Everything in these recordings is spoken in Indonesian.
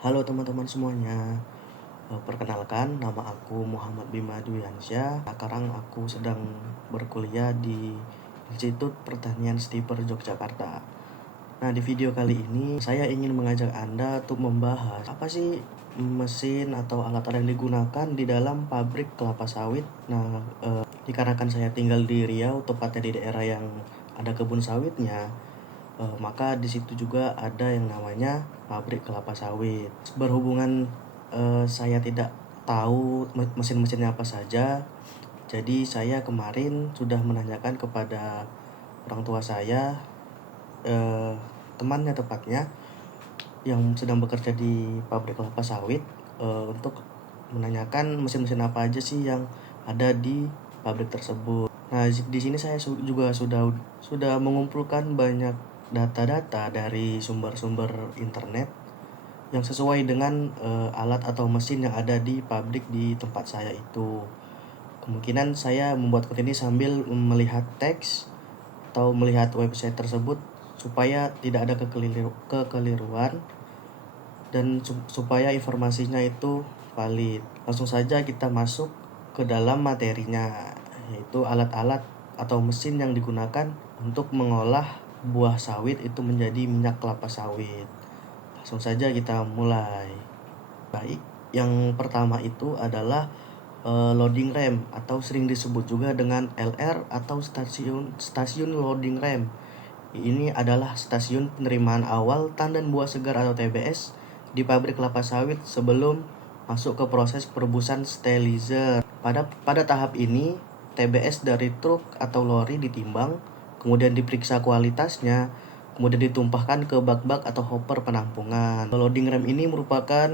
Halo teman-teman semuanya. Perkenalkan, nama aku Muhammad Bima Dwiansyah. Sekarang aku sedang berkuliah di Institut Pertanian Stiper Yogyakarta. Nah, di video kali ini saya ingin mengajak Anda untuk membahas apa sih mesin atau alat-alat yang digunakan di dalam pabrik kelapa sawit. Nah, dikarenakan saya tinggal di Riau, tepatnya di daerah yang ada kebun sawitnya, maka di situ juga ada yang namanya pabrik kelapa sawit. Berhubungan saya tidak tahu mesin-mesinnya apa saja, jadi saya kemarin sudah menanyakan kepada orang tua saya, temannya tepatnya, yang sedang bekerja di pabrik kelapa sawit, untuk menanyakan mesin-mesin apa aja sih yang ada di pabrik tersebut. Nah, di sini saya juga sudah mengumpulkan banyak data-data dari sumber-sumber internet yang sesuai dengan alat atau mesin yang ada di pabrik di tempat saya itu. Kemungkinan saya membuat konten ini sambil melihat teks atau melihat website tersebut supaya tidak ada kekeliruan dan supaya informasinya itu valid. Langsung saja kita masuk ke dalam materinya, yaitu alat-alat atau mesin yang digunakan untuk mengolah buah sawit itu menjadi minyak kelapa sawit. Langsung saja kita mulai. Baik, yang pertama itu adalah loading ram atau sering disebut juga dengan LR atau stasiun loading ram. Ini adalah stasiun penerimaan awal tandan buah segar atau TBS di pabrik kelapa sawit sebelum masuk ke proses perebusan sterilizer. Pada tahap ini, TBS dari truk atau lori ditimbang, kemudian diperiksa kualitasnya, kemudian ditumpahkan ke bak-bak atau hopper penampungan. Loading ram ini merupakan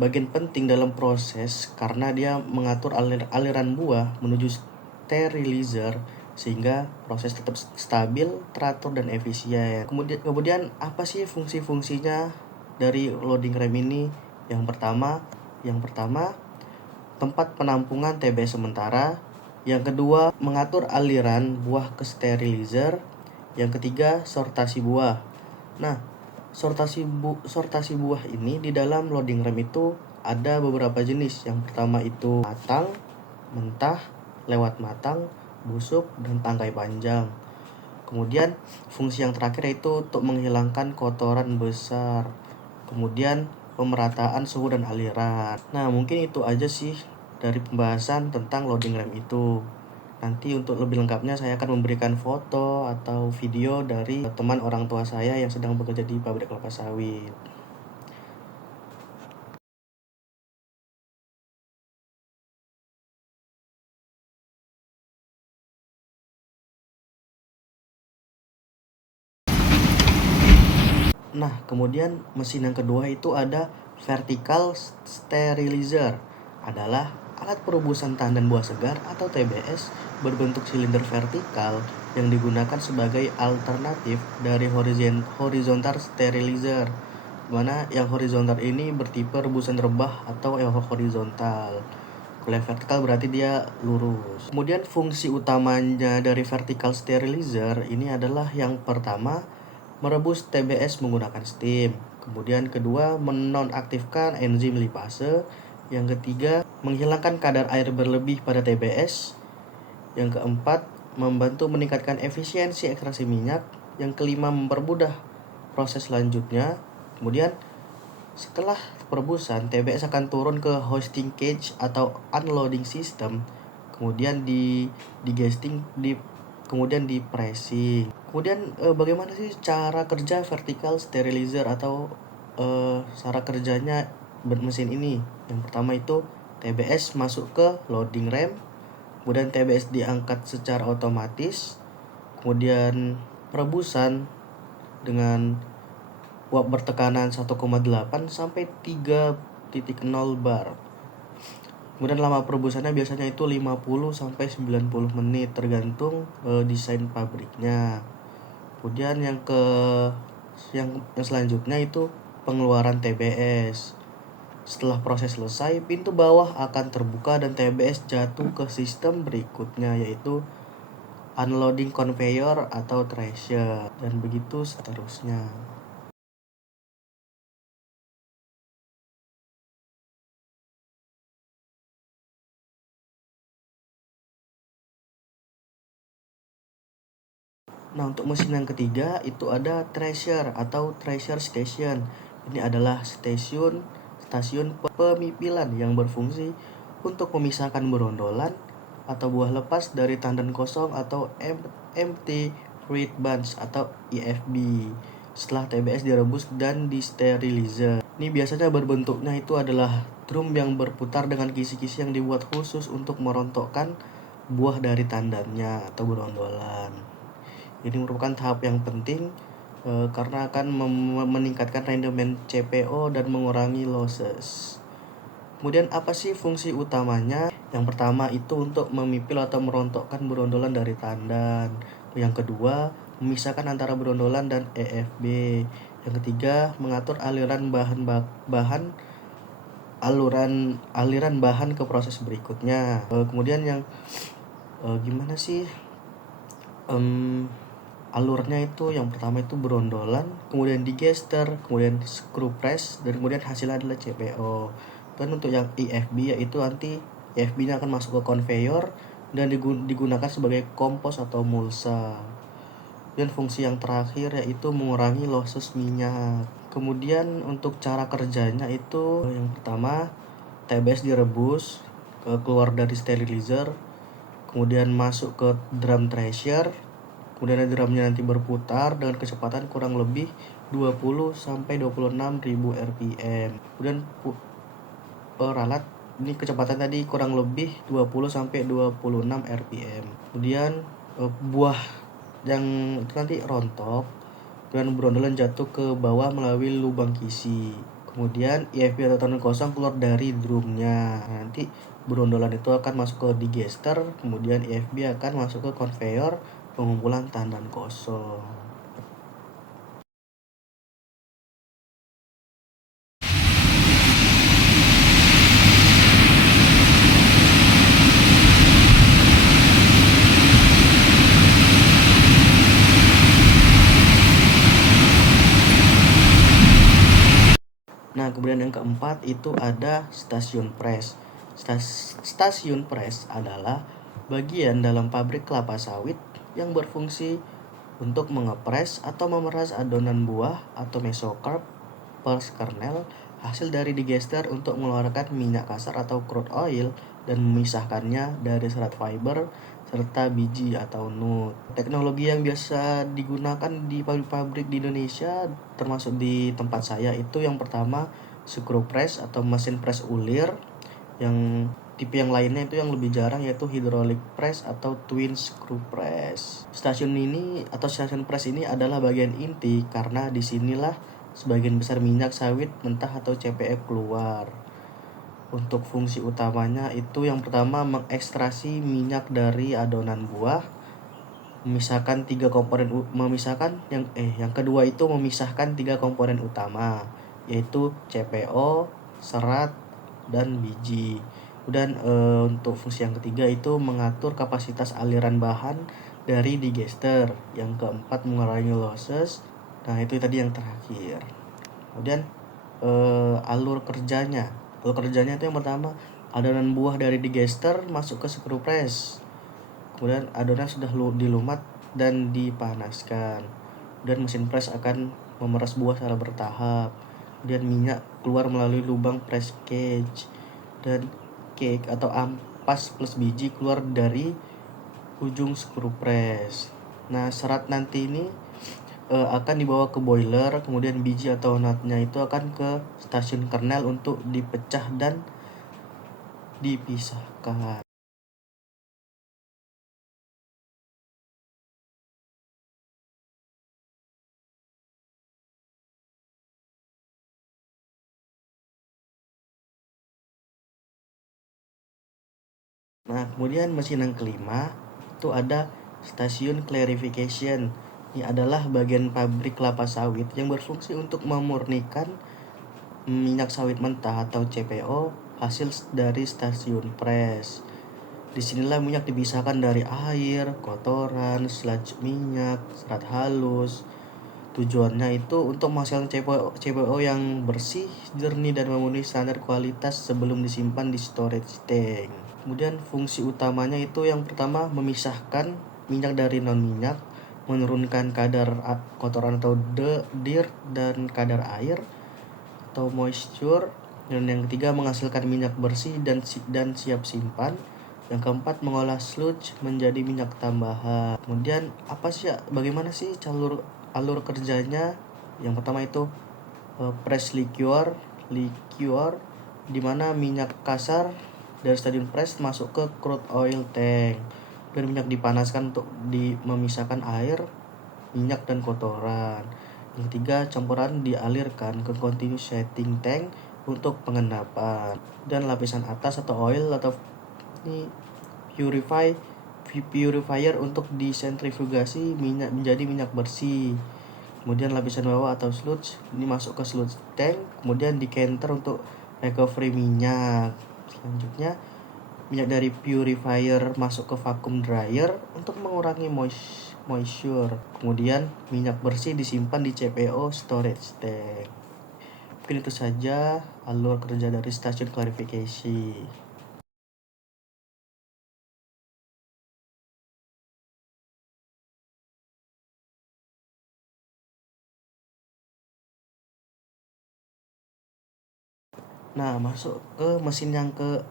bagian penting dalam proses karena dia mengatur aliran buah menuju sterilizer sehingga proses tetap stabil, teratur, dan efisien. Kemudian apa sih fungsi-fungsinya dari loading ram ini? Yang pertama tempat penampungan TBS sementara. Yang kedua, mengatur aliran buah ke sterilizer. Yang ketiga, sortasi buah. Nah, sortasi buah ini di dalam loading ram itu ada beberapa jenis. Yang pertama itu matang, mentah, lewat matang, busuk, dan tangkai panjang. Kemudian fungsi yang terakhir yaitu untuk menghilangkan kotoran besar. Kemudian pemerataan suhu dan aliran. Nah, mungkin itu aja sih dari pembahasan tentang loading ram itu. Nanti untuk lebih lengkapnya saya akan memberikan foto atau video dari teman orang tua saya yang sedang bekerja di pabrik kelapa sawit. Nah, kemudian mesin yang kedua itu ada vertical sterilizer. Adalah alat perebusan tandan buah segar atau TBS berbentuk silinder vertikal yang digunakan sebagai alternatif dari horizontal sterilizer. Mana yang horizontal ini bertipe rebusan rebah atau horizontal. Kalau yang vertikal berarti dia lurus. Kemudian fungsi utamanya dari vertical sterilizer ini adalah yang pertama, merebus TBS menggunakan steam. Kemudian kedua, menonaktifkan enzim lipase. Yang ketiga, menghilangkan kadar air berlebih pada TBS. Yang keempat, membantu meningkatkan efisiensi ekstraksi minyak. Yang kelima, mempermudah proses selanjutnya. Kemudian setelah perebusan, TBS akan turun ke hoisting cage atau unloading system. Kemudian kemudian di pressing. Kemudian bagaimana sih cara kerja vertical sterilizer atau cara kerjanya mesin ini? Yang pertama itu TBS masuk ke loading ram, kemudian TBS diangkat secara otomatis, kemudian perebusan dengan uap bertekanan 1,8 sampai 3.0 bar. Kemudian lama perebusannya biasanya itu 50 sampai 90 menit tergantung desain pabriknya. Kemudian yang selanjutnya itu pengeluaran TBS. Setelah proses selesai, pintu bawah akan terbuka dan TBS jatuh ke sistem berikutnya, yaitu unloading conveyor atau thresher, dan begitu seterusnya. Nah, untuk mesin yang ketiga itu ada thresher atau thresher station. Ini adalah stasiun pemipilan yang berfungsi untuk memisahkan berondolan atau buah lepas dari tandan kosong atau empty fruit bunch atau EFB setelah TBS direbus dan disterilizer. Ini biasanya berbentuknya itu adalah drum yang berputar dengan kisi-kisi yang dibuat khusus untuk merontokkan buah dari tandannya atau berondolan. Ini merupakan tahap yang penting karena akan meningkatkan rendemen CPO dan mengurangi losses. Kemudian apa sih fungsi utamanya? Yang pertama itu untuk memipil atau merontokkan berondolan dari tandan. Yang kedua, memisahkan antara berondolan dan EFB. Yang ketiga, mengatur aliran bahan ke proses berikutnya. Kemudian yang gimana sih alurnya itu? Yang pertama itu berondolan, kemudian digester, kemudian screw press, dan kemudian hasilnya adalah CPO. Dan untuk yang EFB yaitu nanti EFB-nya akan masuk ke conveyor dan digunakan sebagai kompos atau mulsa. Dan fungsi yang terakhir yaitu mengurangi losses minyak. Kemudian untuk cara kerjanya itu yang pertama TBS direbus, keluar dari sterilizer, kemudian masuk ke drum thresher, kemudian drumnya nanti berputar dengan kecepatan kurang lebih 20 sampai 26.000 rpm. Kemudian peralat ini kecepatan tadi kurang lebih 20 sampai 26 rpm. Kemudian buah yang itu nanti rontok dan berondolan jatuh ke bawah melalui lubang kisi. Kemudian EFB atau tandan kosong keluar dari drumnya. Nanti berondolan itu akan masuk ke digester, kemudian EFB akan masuk ke conveyor pengumpulan tandan kosong. Nah, kemudian yang keempat itu ada stasiun press. Stasiun press adalah bagian dalam pabrik kelapa sawit yang berfungsi untuk mengepres atau memeras adonan buah atau mesocarp pulse kernel hasil dari digester untuk mengeluarkan minyak kasar atau crude oil dan memisahkannya dari serat fiber serta biji atau nut. Teknologi yang biasa digunakan di pabrik-pabrik di Indonesia termasuk di tempat saya itu yang pertama screw press atau mesin press ulir. Yang tipe yang lainnya itu yang lebih jarang yaitu hydraulic press atau twin screw press. Stasiun press ini adalah bagian inti karena disinilah sebagian besar minyak sawit mentah atau CPF keluar. Untuk fungsi utamanya itu yang pertama mengekstraksi minyak dari adonan buah, memisahkan yang kedua itu memisahkan 3 komponen utama yaitu CPO, serat, dan biji. Dan untuk fungsi yang ketiga itu mengatur kapasitas aliran bahan dari digester. Yang keempat mengurangi losses. Nah, itu tadi yang terakhir. Kemudian alur kerjanya itu yang pertama adonan buah dari digester masuk ke screw press, kemudian adonan sudah dilumat dan dipanaskan, dan mesin press akan memeras buah secara bertahap, kemudian minyak keluar melalui lubang press cage, dan cake atau ampas plus biji keluar dari ujung screw press. Nah, serat nanti ini akan dibawa ke boiler, kemudian biji atau nutnya itu akan ke stasiun kernel untuk dipecah dan dipisahkan. Nah, kemudian mesin yang kelima itu ada stasiun clarification. Ini adalah bagian pabrik kelapa sawit yang berfungsi untuk memurnikan minyak sawit mentah atau CPO hasil dari stasiun press. Disinilah minyak dipisahkan dari air, kotoran, sludge minyak, serat halus. Tujuannya itu untuk menghasilkan CPO yang bersih, jernih, dan memenuhi standar kualitas sebelum disimpan di storage tank. Kemudian fungsi utamanya itu yang pertama memisahkan minyak dari non minyak, menurunkan kadar kotoran atau dirt dan kadar air atau moisture. Dan yang ketiga, menghasilkan minyak bersih dan siap simpan. Yang keempat, mengolah sludge menjadi minyak tambahan. Kemudian bagaimana sih alur kerjanya? Yang pertama itu press liqueur di mana minyak kasar dari stadium press masuk ke crude oil tank. Dan minyak dipanaskan untuk memisahkan air, minyak dan kotoran. Yang ketiga, campuran dialirkan ke continuous setting tank untuk pengendapan. Dan lapisan atas atau oil atau ini purifier untuk disentrifugasi minyak menjadi minyak bersih. Kemudian lapisan bawah atau sludge ini masuk ke sludge tank, kemudian decanter untuk recovery minyak. Selanjutnya, minyak dari purifier masuk ke vacuum dryer untuk mengurangi moisture. Kemudian minyak bersih disimpan di CPO storage tank. Mungkin itu saja alur kerja dari stasiun klarifikasi. Nah, masuk ke mesin yang ke-6,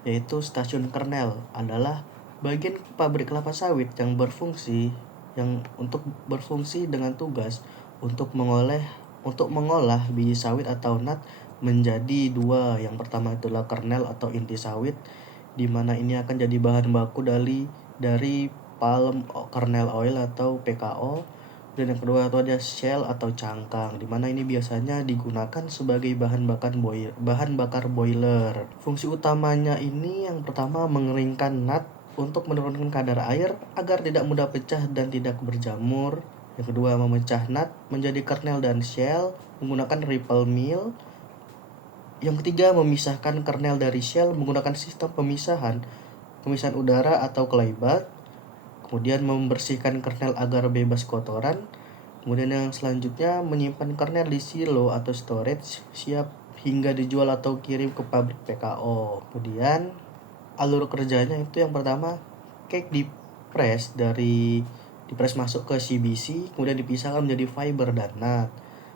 yaitu stasiun kernel. Adalah bagian pabrik kelapa sawit yang untuk berfungsi dengan tugas untuk mengolah biji sawit atau nut menjadi dua. Yang pertama itulah kernel atau inti sawit, di mana ini akan jadi bahan baku dari palm kernel oil atau PKO. Dan yang kedua itu ada shell atau cangkang, di mana ini biasanya digunakan sebagai bahan bakar boiler. Fungsi utamanya ini yang pertama, mengeringkan nut untuk menurunkan kadar air agar tidak mudah pecah dan tidak berjamur. Yang kedua, memecah nut menjadi kernel dan shell menggunakan ripple mill. Yang ketiga, memisahkan kernel dari shell menggunakan sistem pemisahan udara atau clay bath. Kemudian membersihkan kernel agar bebas kotoran. Kemudian yang selanjutnya, menyimpan kernel di silo atau storage siap hingga dijual atau kirim ke pabrik PKO. Kemudian alur kerjanya itu yang pertama, cake dipres masuk ke CBC, kemudian dipisahkan menjadi fiber dan nut.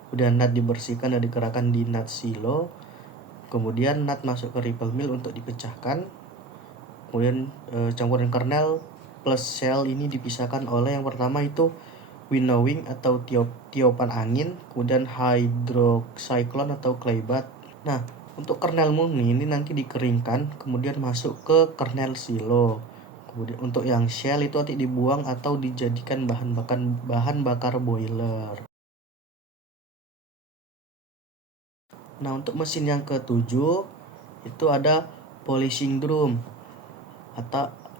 Kemudian nut dibersihkan dan dikerahkan di nut silo. Kemudian nut masuk ke ripple mill untuk dipecahkan. Kemudian campuran kernel plus shell ini dipisahkan oleh yang pertama itu winnowing atau tiupan angin, kemudian hydrocyclone atau clay bath. Nah, untuk kernel murni ini nanti dikeringkan, kemudian masuk ke kernel silo. Kemudian untuk yang shell itu nanti dibuang atau dijadikan bahan bakar boiler. Nah, untuk mesin yang ketujuh itu ada polishing drum.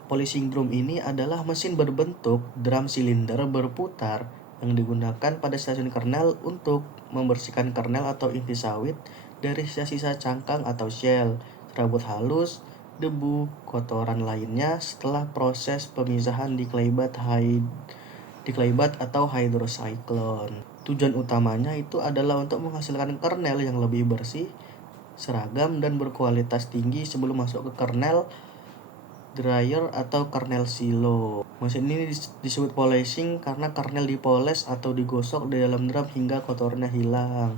Polishing drum ini adalah mesin berbentuk drum silinder berputar yang digunakan pada stasiun kernel untuk membersihkan kernel atau inti sawit dari sisa-sisa cangkang atau shell, serabut halus, debu, kotoran lainnya setelah proses pemisahan di clay bath atau hydrocyclone. Tujuan utamanya itu adalah untuk menghasilkan kernel yang lebih bersih, seragam, dan berkualitas tinggi sebelum masuk ke kernel dryer atau kernel silo. Mesin ini disebut polishing karena kernel dipoles atau digosok di dalam drum hingga kotornya hilang.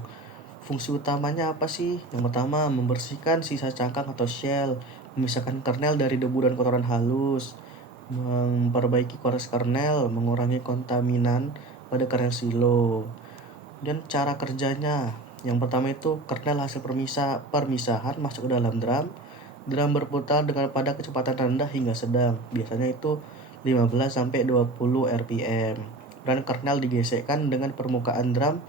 Fungsi utamanya apa sih? Yang pertama, membersihkan sisa cangkang atau shell, memisahkan kernel dari debu dan kotoran halus, memperbaiki kores kernel, mengurangi kontaminan pada kernel silo. Dan cara kerjanya, yang pertama itu kernel hasil permisahan masuk ke dalam drum. Drum berputar pada kecepatan rendah hingga sedang, biasanya itu 15-20 rpm. Dan kernel digesekkan dengan permukaan drum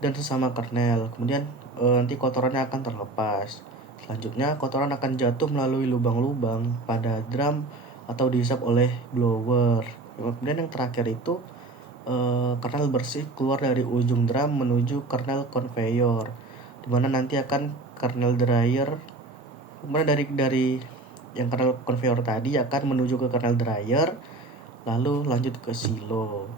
dan sesama kernel. Kemudian nanti kotorannya akan terlepas. Selanjutnya, kotoran akan jatuh melalui lubang-lubang pada drum atau dihisap oleh blower. Kemudian yang terakhir itu kernel bersih keluar dari ujung drum menuju kernel conveyor, dimana nanti akan kernel dryer. Kemudian dari yang kernel conveyor tadi akan menuju ke kernel dryer, lalu lanjut ke silo.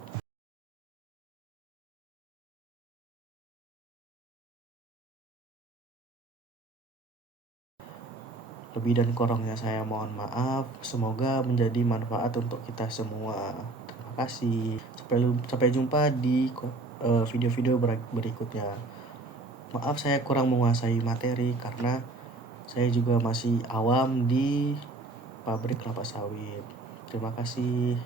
Lebih dan kurangnya saya mohon maaf. Semoga menjadi manfaat untuk kita semua. Terima kasih. Sampai jumpa di video-video berikutnya. Maaf saya kurang menguasai materi karena saya juga masih awam di pabrik kelapa sawit. Terima kasih.